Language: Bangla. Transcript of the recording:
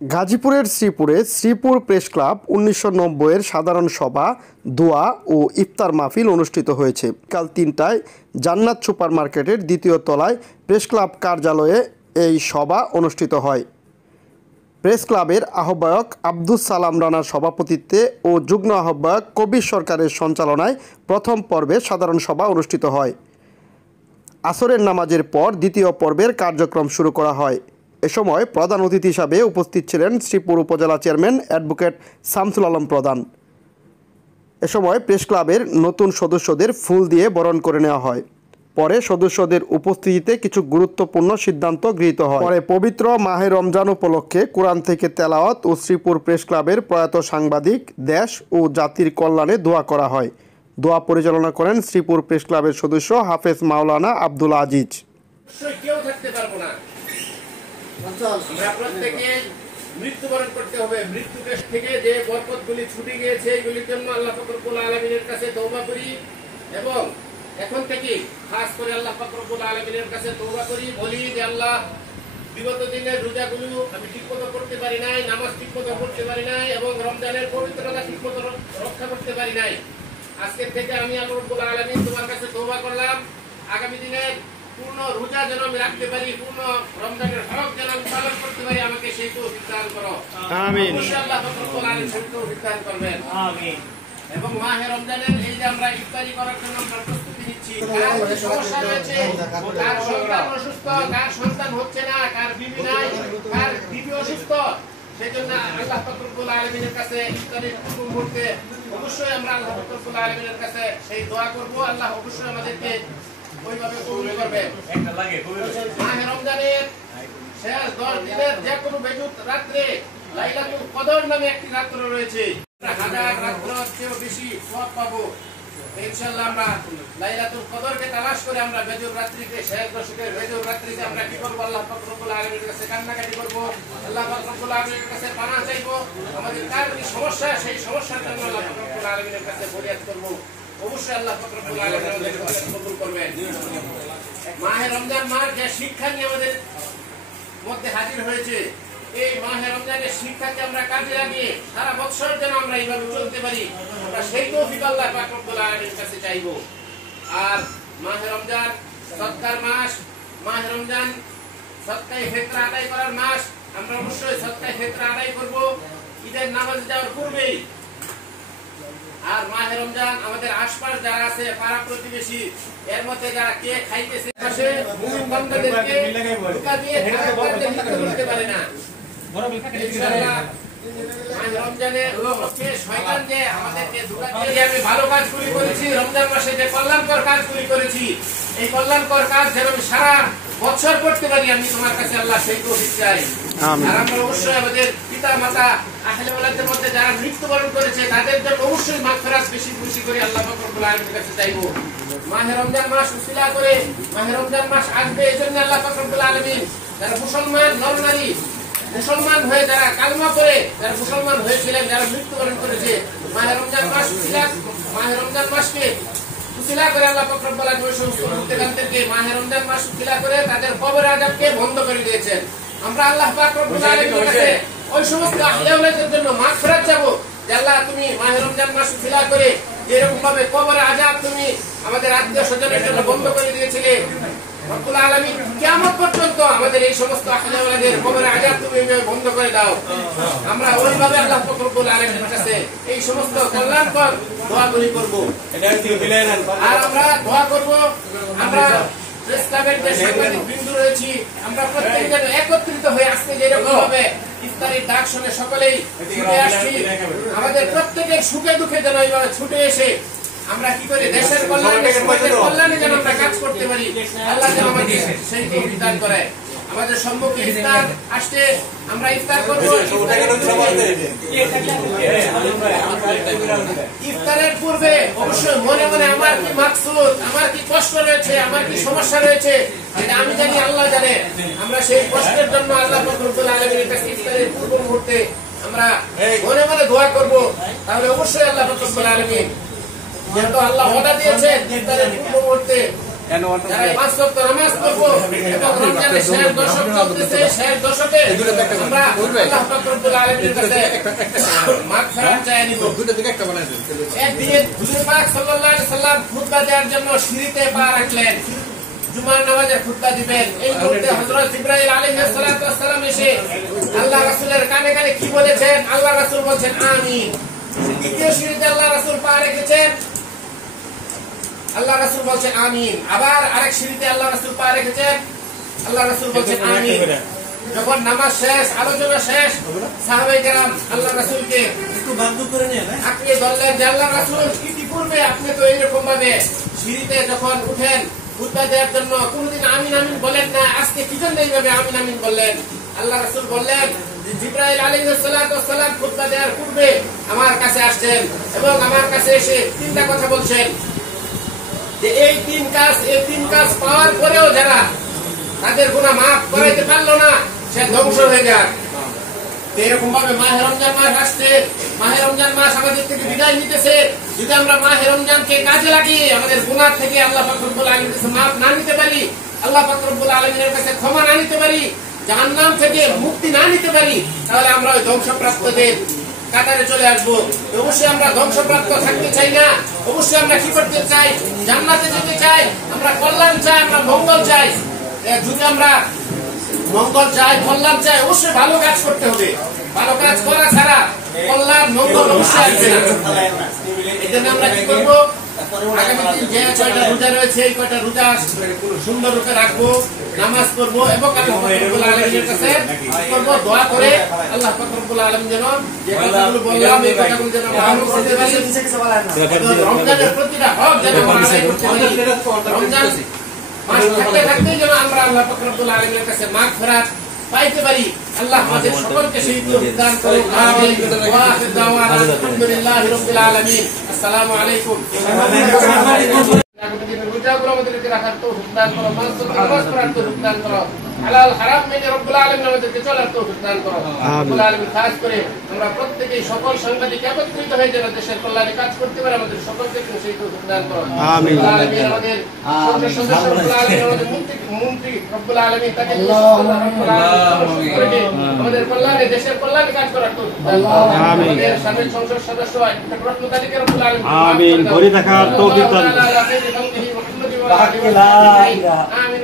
গাজীপুরের শ্রীপুরে শ্রীপুর প্রেস ক্লাব 1990-এর সাধারণ সভা, দোয়া ও ইফতার মাহফিল অনুষ্ঠিত হয়েছে। কাল 3টায় জান্নাত সুপার মার্কেটের দ্বিতীয় তলায় প্রেস ক্লাব কার্যালয়ে এই সভা অনুষ্ঠিত হয়। প্রেস ক্লাবের আহ্বায়ক আব্দুস সালাম রানার সভাপতিত্বে ও যুগ্ম আহ্বায়ক কবির সরকারের সঞ্চালনায় প্রথম পর্বে সাধারণ সভা অনুষ্ঠিত হয়। আসরের নামাজের পর দ্বিতীয় পর্বের কার্যক্রম শুরু করা হয়। এ সময় প্রধান অতিথি হিসাবে উপস্থিত ছিলেন শ্রীপুর উপজেলা চেয়ারম্যান অ্যাডভোকেট শামসুল আলম প্রধান। এ সময় প্রেস ক্লাবের নতুন সদস্যদের ফুল দিয়ে বরণ করে নেওয়া হয়। পরে সদস্যদের উপস্থিতিতে কিছু গুরুত্বপূর্ণ সিদ্ধান্ত গৃহীত হয়। পরে পবিত্র মাহে রমজান উপলক্ষে কোরআন থেকে তেলাওয়াত ও শ্রীপুর প্রেস ক্লাবের প্রয়াত সাংবাদিক, দেশ ও জাতির কল্যাণে দোয়া করা হয়। দোয়া পরিচালনা করেন শ্রীপুর প্রেস ক্লাবের সদস্য হাফেজ মাওলানা আব্দুল আজিজ। মৃত্যুবরণ করতে হবে। মৃত্যু দেশ থেকে যে বরকতগুলি ছুটে গিয়েছে এগুলির জন্য আল্লাহ পাক রব্বুল আলামিনের কাছে তওবা করি এবং এখন থেকে খাস করে আল্লাহ পাক রব্বুল আলামিনের কাছে তওবা করি, বলি যে আল্লাহ, বিগত দিনের রোজাগুলো আমি ঠিকমতো করতে পারি নাই, নামাজ ঠিকমতো পড়তে পারি নাই এবং রমজানের পবিত্রতা ঠিকমতো রক্ষা করতে পারি নাই। আজকে থেকে আমি আল্লাহ রব্বুল আলামিন তোমার কাছে তওবা করলাম, আগামী দিনের পূর্ণ রোজা যেন আমি রাখতে পারি, পূর্ণ রমজানের হক যেন আমি পালন করতে পারি, আমাকে সেই তৌফিক দান করো। আমিন। ইনশাআল্লাহ রব্বুল আলামিন সেই তৌফিক দান করবেন। আমিন। এবং মাহে রমজানের এই যে আমরা ইফতারি করার জন্য আমরা প্রস্তুতি নিচ্ছি, কার যে সমস্যা রয়েছে, কার সন্তান অসুস্থ, কার সন্তান হচ্ছে না, কার বিবি নাই, কার বিবি অসুস্থ, সেজন্য আল্লাহ পাক রব্বুল আলামিনের কাছে ইফতারির পূর্ব মুহূর্তে অবশ্যই আমরা আল্লাহ পাক রব্বুল আলামিনের কাছে সেই দোয়া করব। আল্লাহ অবশ্যই আমাদেরকে ওইভাবে কবুল করবেন। মাহে রমজানের শেষ 10 দিনের যে কোনো বেজুত রাত্রে লাইলাতুল কদর নামে একটি রাত্র রয়েছে। হাজার রাত্রের চেয়েও বেশি সওয়াব পাবো ইনশাআল্লাহ। আমরা লাইলাতুল কদরকে তালাশ করে আমরা বেজুর রাত্রিতে, শেষ দশকের বেজুর রাত্রিতে আমরা কি করব? আল্লাহ পাক রব্বুল আলামিনের কাছে কান্নাকাটি করব, আল্লাহ পাক রব্বুল আলামিনের কাছে পানাহ চাইব। আমাদের কার কি সমস্যা, সেই সমস্যার জন্য আল্লাহ পাক রব্বুল আলামিনের কাছে ফরিয়াদ করব। অবশ্যই আল্লাহ পাক রব্বুল আলামিন আমাদের ফরিয়াদ কবুল করবেন। মাহে রমজান মাস যে শিক্ষা নিয়ে আমাদের মধ্যে হাজির হয়েছে, এই মাহে রমজানের শিক্ষাকে আমরা কাজে লাগিয়ে সারা বছর যেন আমরা এইভাবে চলতে পারি, আমরা সেই তৌফিক আল্লাহ পাক রব্বুল আলামিনের কাছে চাইব। আর মাহে রমজান সদকার মাস, মাহে রমজান সদকায়ে ফিতরা আদায় করার মাস। আমরা অবশ্যই সদকায়ে ফিতরা আদায় করব ঈদের নামাজ যাওয়ার পূর্বেই। আর মাহে রমজান আমাদের আশপাশ যারা আছে, পাড়া প্রতিবেশী, এর মধ্যে যারা কে খাইতেছে, পাশে মুমিন বান্দাদেরকে ধোঁকা দিয়ে খারাপ কাজে লিপ্ত করতে পারে না। ইনশাআল্লাহ মাহে রমজানে লোককে শয়তান যে আমাদেরকে ধোঁকা দিয়ে, আমি ভালো কাজগুলি করেছি রমজান মাসে, যে কল্যাণকর কাজগুলি করেছি, এই কল্যাণকর কাজ যেন আমি সারা বছর করতে পারি, আমি তোমার কাছে আল্লাহ সেই তৌফিক চাই। আর আমরা অবশ্যই আমাদের পিতা মাতা আহলে ওয়ালাদের মধ্যে যারা মৃত্যুবরণ করেছে তাদের জন্য অবশ্যই মাগফিরাত বেশি বেশি করে আল্লাহ পাক রব্বুল আলামিনের কাছে চাইবো। মাহে রমজান মাস উসিলা করে মাহে রমজান মাস আসবে, এজন্য আল্লাহ পাক রব্বুল আলামিন যারা মুসলমান নরনারী, মুসলমান হয়ে যারা কালেমা পড়ে, যারা মুসলমান হয়েছিলেন, যারা মৃত্যুবরণ করেছে, মাহে রমজান মাস উসিলা, মাহে রমজান মাসকে উসিলা করে আল্লাহ পাক রব্বুল আলামিন ওই সমস্ত মুত্তাকিনদেরকে মাহে রমজান মাস উসিলা করে তাদের কবর আযাবকে বন্ধ করে দিয়েছেন। আমরা আল্লাহ পাক রব্বুল আলামিনের কাছে ওই সমস্ত আহলে ওয়ালাদের জন্য মাগফিরাত চাইবো যে আল্লাহ, তুমি মাহে রমজান মাস উসিলা করে যেরকম ভাবে কবরের আযাব তুমি আমাদের আত্মীয় স্বজনের জন্য বন্ধ করে দিয়েছিলে, রব্বুল আলামিন কিয়ামত পর্যন্ত আমাদের এই সমস্ত আহলে ওয়ালাদের কবরের আযাব তুমি বন্ধ করে দাও। আমরা ওইভাবে আল্লাহ পাক রব্বুল আলামিনের কাছে এই সমস্ত কল্যাণকর দোয়াগুলি করব। আর আমরা দোয়া করব, আমরা প্রেস ক্লাবের যে সাংবাদিক বৃন্দ রয়েছি, আমরা প্রত্যেকজন একত্রিত হয়ে আজকে যেরকম ভাবে ইফতারির ডাক শুনে সকলেই ছুটে আসছি, আমাদের প্রত্যেকের সুখে দুঃখে যেন এইভাবে ছুটে এসে আমরা কি করে দেশের কল্যাণে, সমাজের কল্যাণে যেন আমরা কাজ করতে পারি, আল্লাহ যেন আমাদের সেই তৌফিক দান করে। আমাদের সম্মুখে ইফতার আসছে, আমরা ইফতার করব। ইফতারের পূর্বে অবশ্যই মনে মনে আমার কি মাকসুদ, আমার কি কষ্ট রয়েছে, আমার কি সমস্যা রয়েছে, এটা আমি জানি, আল্লাহ জানে। আমরা সেই কষ্টের জন্য আল্লাহ পাক রব্বুল আলামিনের কাছে ইফতারের পূর্ব মুহূর্তে আমরা মনে মনে দোয়া করব। তাহলে অবশ্যই আল্লাহ পাক রব্বুল আলামিন, যেহেতু আল্লাহ ওয়াদা দিয়েছেন ইফতারের পূর্ব মুহূর্তে যারা এই 5 ওয়াক্ত নামাজ পড়বো এবং রমজানের শেষ দশক চলতেছে, শেষ দশকে আমরা আল্লাহ পাক রব্বুল আলামিনের কাছে মাগফিরাত চাই নিব। একদিন হুজুর পাক সাল্লাল্লাহু আলাইহি সাল্লাম খুতবা দেওয়ার জন্য সিঁড়িতে পা রাখলেন, জুমার নামাজের খুতবা দিবেন। এই মুহূর্তে হযরত জিবরাইল আলাইহিস সালাতু ওয়াস সালাম এসে আল্লাহ রাসূলের কানে কানে কি বলেছেন? আল্লাহ রাসূল বলেছেন আমিন। দ্বিতীয় সিঁড়িতে আল্লাহ রাসূল পা রেখেছেন, আল্লাহ রাসূল বলছেন আমিন। আবার আরেক সিঁড়িতে আল্লাহ রাসূল পা রেখেছেন, আল্লাহ রাসূল বলছেন আমিন। যখন নামাজ শেষ, আলোচনা শেষ, সাহাবায়ে কেরাম আল্লাহ রাসূলকে একটু বাধ্য করে নিয়ে আঁকড়ে ধরলেন যে আল্লাহ রাসূল ইতিপূর্বে আপনি তো এইরকম ভাবে সিঁড়িতে যখন উঠেন খুতবা দেওয়ার জন্য কোনদিন আমিন আমিন বলেন না, আজকে কি জন্য এইভাবে আমিন আমিন বললেন? আল্লাহ রাসূল বললেন যে জিবরাইল আলাইহিস সালাতু ওয়াস সালাম খুতবা দেওয়ার পূর্বে আমার কাছে আসছেন এবং আমার কাছে এসে তিনটা কথা বলছেন যে এই তিন কাজ পাওয়ার পরেও যারা তাদের গুনাহ মাফ করাইতে পারলো না সে ধ্বংস হয়ে যায়। এরকম ভাবে মাহে রমজান মাস আসছে, মাহে রমজান মাস আমাদের থেকে বিদায় নিতেছে। যদি আমরা মাহে রমজানকে কাজে লাগিয়ে আমাদের গুনাহ থেকে আল্লাহ পাক রব্বুল আলামিনের কাছে মাফ না নিতে পারি, আল্লাহ পাক রব্বুল আলামিনের কাছে ক্ষমা না নিতে পারি, জাহান্নাম থেকে মুক্তি না নিতে পারি, তাহলে আমরা ওই ধ্বংসপ্রাপ্তদের কাতারে চলে আসবো। অবশ্যই আমরা ধ্বংসপ্রাপ্ত থাকতে চাই না, অবশ্যই আমরা কি করতে চাই? জান্নাতে যেতে চাই, আমরা কল্যাণ চাই, আমরা মঙ্গল চাই। যদি আমরা মঙ্গল চাই, কল্যাণ চাই, অবশ্যই ভালো কাজ করতে হবে। ভালো কাজ করা ছাড়া কল্যাণ মঙ্গল অবশ্যই আসবে না। এই জন্য আমরা কি করবো? আগামী দিন যে 6টা রোজা রয়েছে এই কয়টা রোজা সুন্দর রূপে রাখবো, নামাজ পড়বো এবং আল্লাহ পাক রব্বুল আলামিনের কাছে করবো দোয়া করে আল্লাহ পাক রব্বুল আলামিন যেন যে কথাগুলো বললাম এই কথাগুলো যেন আমরা করতে পারি। রমজানের প্রতিটা হক যেন আমরা আদায় করতে পারি। রমজান মাস থাকতে থাকতে যেন আমরা আল্লাহ পাক রব্বুল আলামিনের কাছে মাগফিরাত পাইতে পারি। আল্লাহ আমাদের সকলকে সেই তৌফিক দান করুন। আমিন। ওয়া আখির দাওয়ানা আলহামদুলিল্লাহি রাব্বিল আলামিন। আসসালামু আলাইকুম। আগামী দিনের রোজাগুলো আমাদেরকে রাখার তৌফিক দান করো, নামাজ পড়ার তৌফিক দান করো, হালাল হারাম মেনে রব্বুল আলামিন আমাদেরকে চলার তৌফিক দান করো। রব্বুল আলামিন খাস করে আমরা প্রত্যেকেই সকল সাংবাদিক একত্রিত হয়ে যেন দেশের কল্যাণে কাজ করতে পারে, আমাদের সকলকে সেই তৌফিক দান করো। আমিন। রব্বুল আলামিন আমাদের সংসদ সদস্য, রব্বুল আলামিন আমাদের মন্ত্রী, রব্বুল আলামিন তাকে রব্বুল আলামিন আমাদের কল্যাণে দেশের কল্যাণে কাজ করার তৌফিক দান করো। আমাদের সাবেক সংসদ সদস্য একটা প্রশ্নকারীকে রব্বুল আলামিন আমিন। ঘড়ি দেখার তৌফিক দান করো। আমিন।